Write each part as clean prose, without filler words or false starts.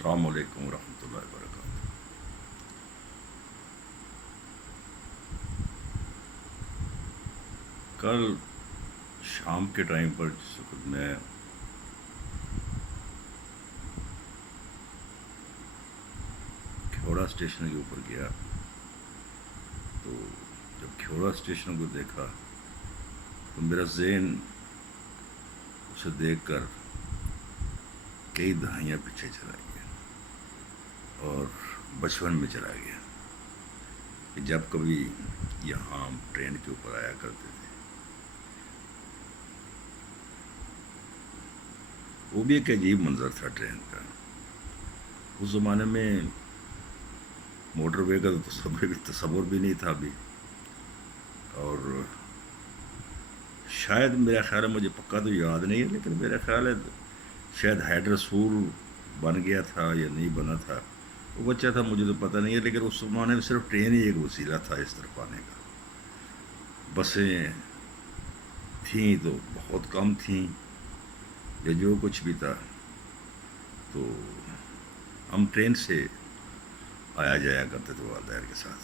अस्सलाम वालेकुम रहमतुल्लाहि व बरकातहू। कल शाम के टाइम पर जिस वक्त मैं खेवड़ा स्टेशन के ऊपर गया तो जब खेवड़ा स्टेशन को देखा तो मेरा ज़हन उसे देखकर कई दहाइयाँ पीछे चला गया और बचपन में चला गया कि जब कभी यहाँ हम ट्रेन के ऊपर आया करते थे। वो भी एक अजीब मंजर था ट्रेन का। उस ज़माने में मोटरवे का तो तस्वुर भी नहीं था अभी, और शायद मेरा ख्याल है, मुझे पक्का तो याद नहीं है, लेकिन मेरा ख्याल है शायद हाइड्रा रसूल बन गया था या नहीं बना था। वो बच्चा था, मुझे तो पता नहीं है, लेकिन उस ज़माने में सिर्फ ट्रेन ही एक वसीला था इस तरफ आने का। बसें थीं तो बहुत कम थीं, या जो कुछ भी था तो हम ट्रेन से आया जाया करते थे वालिदैन के साथ।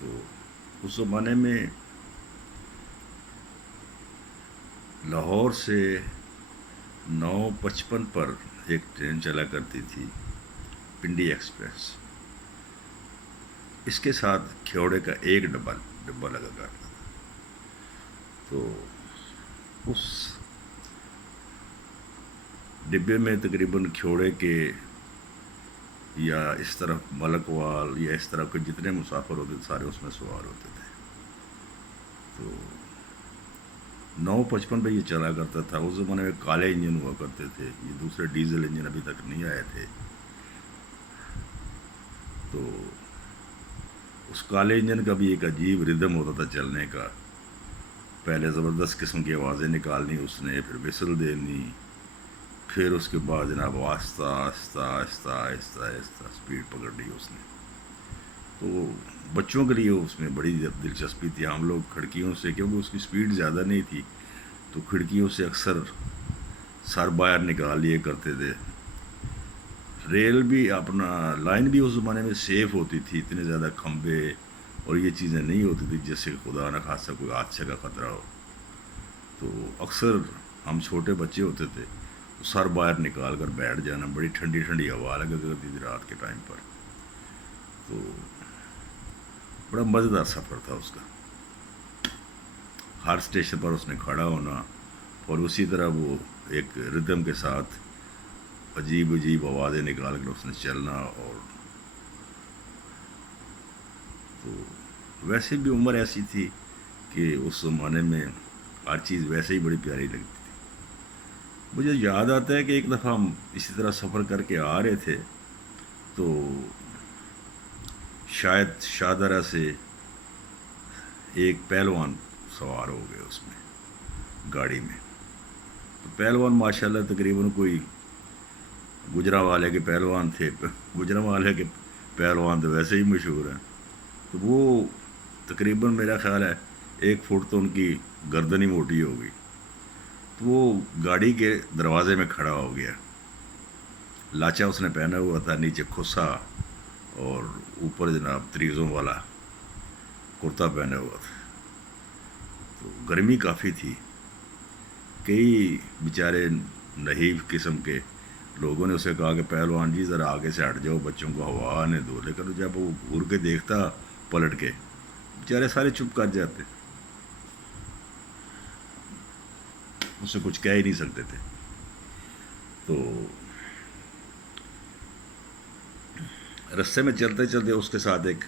तो उस ज़माने में लाहौर से 9:55 पर एक ट्रेन चला करती थी, पिंडी एक्सप्रेस। इसके साथ खेवड़े का एक डब्बा लगा करता था। तो उस डिब्बे में तकरीबन खेवड़े के या इस तरफ मलकवाल या इस तरफ के जितने मुसाफिर होते थे सारे उसमें सवार होते थे। तो 9:55 पे ये चला करता था। उस ज़माने में काले इंजन हुआ करते थे, ये दूसरे डीजल इंजन अभी तक नहीं आए थे। तो उस काले इंजन का भी एक अजीब रिदम होता था चलने का। पहले ज़बरदस्त किस्म की आवाज़ें निकालनी उसने, फिर विसल देनी, फिर उसके बाद जनाब आहिस्ता आहिस्ता आहिस्ता आहिस्ता आहिस्ता स्पीड पकड़नी उसने। तो बच्चों के लिए उसमें बड़ी दिलचस्पी थी। हम लोग खिड़कियों से, क्योंकि उसकी स्पीड ज़्यादा नहीं थी, तो खिड़कियों से अक्सर सर बाहर निकाल लिए करते थे। रेल भी अपना लाइन भी उस ज़माने में सेफ़ होती थी, इतने ज़्यादा खंबे और ये चीज़ें नहीं होती थी जैसे खुदा न खासा कोई हादसे का ख़तरा हो। तो अक्सर हम छोटे बच्चे होते थे तो सर बाहर निकाल कर बैठ जाना। बड़ी ठंडी ठंडी हवा लगा करती थी रात के टाइम पर। तो बड़ा मज़ेदार सफ़र था उसका। हर स्टेशन पर उसने खड़ा होना और उसी तरह वो एक रिदम के साथ अजीब अजीब आवाज़ें निकाल कर उसने चलना। और तो वैसे भी उम्र ऐसी थी कि उस ज़माने में हर चीज़ वैसे ही बड़ी प्यारी लगती थी। मुझे याद आता है कि एक दफ़ा हम इसी तरह सफ़र करके आ रहे थे, तो शायद शाहदरा से एक पहलवान सवार हो गए उसमें गाड़ी में। तो पहलवान माशाल्लाह तकरीबन कोई गुजरांवाले के पहलवान थे। गुजरांवाले के पहलवान तो वैसे ही मशहूर हैं। तो वो तकरीबन मेरा ख्याल है 1 फुट तो उनकी गर्दन ही मोटी हो गई। तो वो गाड़ी के दरवाज़े में खड़ा हो गया। लाचा उसने पहना हुआ था, नीचे खुस्सा और ऊपर जनाब तरीज़ों वाला कुर्ता पहना हुआ था। तो गर्मी काफ़ी थी। कई बेचारे नहीब किस्म के लोगों ने उसे कहा कि पहलवान जी ज़रा आगे से हट जाओ, बच्चों को हवा आने दो। लेकिन जब वो घूर के देखता पलट के, बेचारे सारे चुप कर जाते, उससे कुछ कह ही नहीं सकते थे। तो रस्ते में चलते चलते उसके साथ एक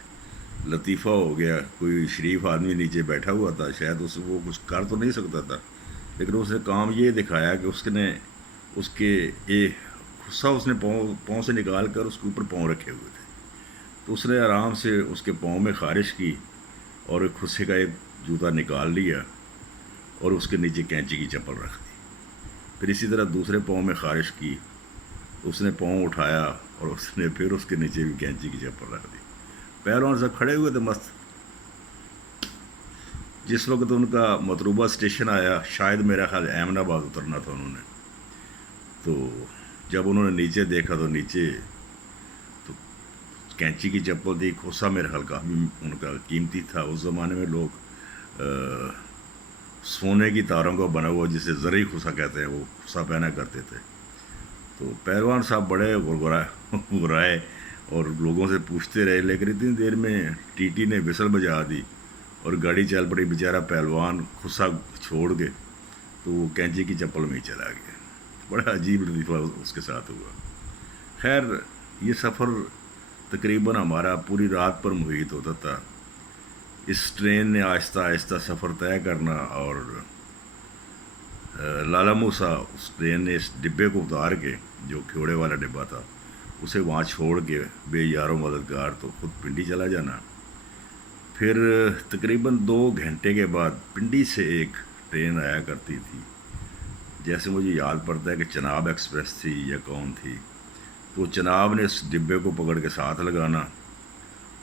लतीफ़ा हो गया। कोई शरीफ आदमी नीचे बैठा हुआ था, शायद उस वो कुछ कर तो नहीं सकता था, लेकिन उसने काम ये दिखाया कि उसके एक खुस्सा उसने पाँव से निकाल कर उसके ऊपर पाँव रखे हुए थे। तो उसने आराम से उसके पाँव में ख़ारिश की और खुस्से का एक जूता निकाल लिया और उसके नीचे कैंची की चप्पल रख दी। फिर इसी तरह दूसरे पाँव में ख़ारिश की, उसने पाँव उठाया और उसने फिर उसके नीचे भी कैंची की चप्पल रख दी। पहलवान सब खड़े हुए थे मस्त। जिस वक्त उनका मतलूबा स्टेशन आया, शायद मेरा ख्याल अहमदाबाद उतरना था उन्होंने, तो जब उन्होंने नीचे देखा तो नीचे तो कैंची की चप्पल थी। खोसा मेरे ख्याल काफ़ी उनका कीमती था। उस ज़माने में लोग सोने की तारों का बना हुआ, जिसे ज़री खोसा कहते हैं, वो खोसा पहना करते थे। तो पहलवान साहब बड़े गुर्राए और लोगों से पूछते रहे, लेकिन इतनी देर में टीटी ने विसल बजा दी और गाड़ी चल पड़ी। बेचारा पहलवान खुस्सा छोड़ के तो वो कैंची की चप्पल में ही चला गया। बड़ा अजीब लतीफ़ा उसके साथ हुआ। खैर, ये सफ़र तकरीबन हमारा पूरी रात पर मुहित होता था। इस ट्रेन ने आहिस्ता आहिस्ता सफ़र तय करना, और लाला मूसा उस ट्रेन ने इस डिब्बे को उतार के, जो खेवड़े वाला डिब्बा था, उसे वहाँ छोड़ के बेयारो मददगार तो खुद पिंडी चला जाना। फिर तकरीबन 2 घंटे के बाद पिंडी से एक ट्रेन आया करती थी। जैसे मुझे याद पड़ता है कि चनाब एक्सप्रेस थी या कौन थी। तो चनाब ने इस डिब्बे को पकड़ के साथ लगाना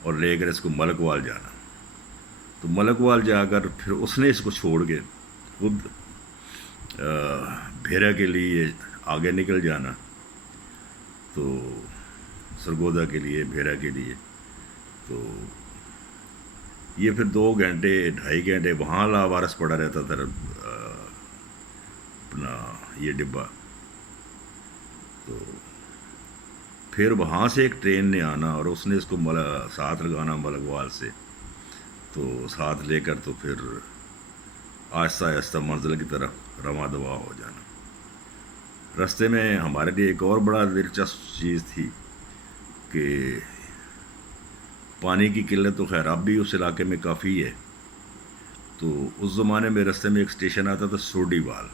और लेकर इसको मलकवाल जाना। तो मलकवाल जाकर फिर उसने इसको छोड़ के खुद भेरा के लिए आगे निकल जाना, तो सरगोदा के लिए, भेरा के लिए। तो ये फिर 2 घंटे 2.5 घंटे वहाँ लावारस पड़ा रहता था अपना ये डिब्बा। तो फिर वहाँ से एक ट्रेन ने आना और उसने इसको साथ लगाना मलकवाल से, तो साथ लेकर तो फिर आहिस्ता आहिस्ता मंजिल की तरफ रवां दवा हो जाना। रास्ते में हमारे लिए एक और बड़ा दिलचस्प चीज़ थी कि पानी की किल्लत तो खैर अब भी उस इलाके में काफ़ी है। तो उस ज़माने में रास्ते में एक स्टेशन आता था सोडीवाल।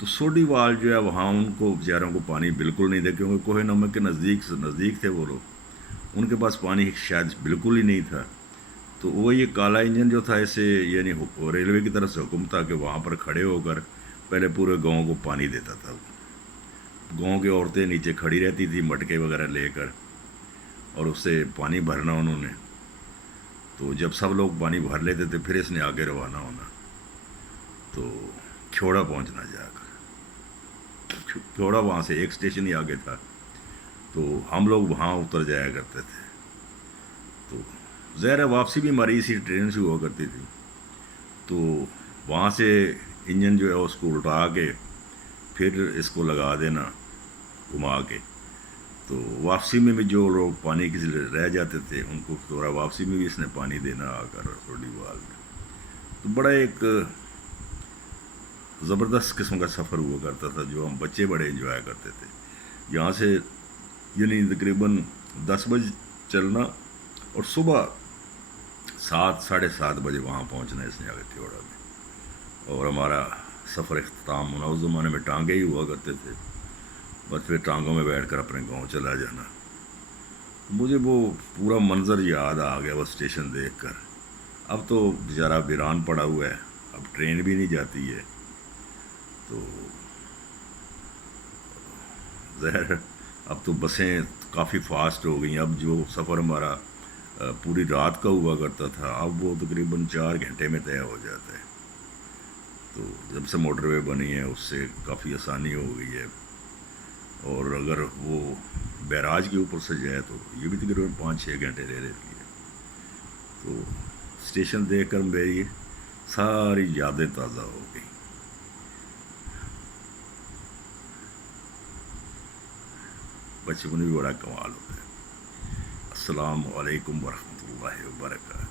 तो सोडीवाल जो है, वहाँ उनको बेचारों को पानी बिल्कुल नहीं था, क्योंकि कोहे नमक के नज़दीक थे वो लोग। उनके पास पानी शायद बिल्कुल ही नहीं था। तो वो ये काला इंजन जो था, इसे यानी रेलवे की तरफ से हुक्म था कि वहाँ पर खड़े होकर पहले पूरे गांव को पानी देता था। गांव की औरतें नीचे खड़ी रहती थी मटके वगैरह लेकर, और उससे पानी भरना उन्होंने। तो जब सब लोग पानी भर लेते थे, फिर इसने आगे रवाना होना। तो खेवड़ा पहुँचना जाकर, खेवड़ा वहाँ से एक स्टेशन ही आगे था। तो हम लोग वहाँ उतर जाया करते थे। तो ज़ाहिर है वापसी भी हमारी इसी ट्रेन से हुआ करती थी। तो वहाँ से इंजन जो है उसको उल्टा के फिर इसको लगा देना घुमा के। तो वापसी में भी जो लोग पानी के रह जाते थे, उनको दोबारा वापसी में भी इसने पानी देना आकर सोडीवाल में। तो बड़ा एक ज़बरदस्त किस्म का सफ़र हुआ करता था, जो हम बच्चे बड़े इंजॉय करते थे। यहाँ से यानी तकरीबन 10 बजे चलना और सुबह 7 साढ़े 7 बजे वहाँ पहुँचना इसने आगे खेवड़ा में, और हमारा सफ़र इख्तिताम होना। उस ज़माने में टांगे ही हुआ करते थे, बस फिर टांगों में बैठकर अपने गांव चला जाना। मुझे वो पूरा मंज़र याद आ गया वो स्टेशन देखकर। अब तो बेचारा वीरान पड़ा हुआ है, अब ट्रेन भी नहीं जाती है। तो ज़ाहिर अब तो बसें काफ़ी फास्ट हो गई। अब जो सफ़र हमारा पूरी रात का हुआ करता था, अब वो तकरीबन 4 घंटे में तय हो जाता है। तो जब से मोटरवे बनी है, उससे काफ़ी आसानी हो गई है। और अगर वो बैराज के ऊपर से जाए तो ये भी तकरीबन 5-6 घंटे ले लेती है। तो स्टेशन देखकर मेरी सारी यादें ताज़ा हो गई। बचपन भी बड़ा कमाल होता है। अस्सलाम वालेकुम वरहमतुल्लाहि वबरकातुहू।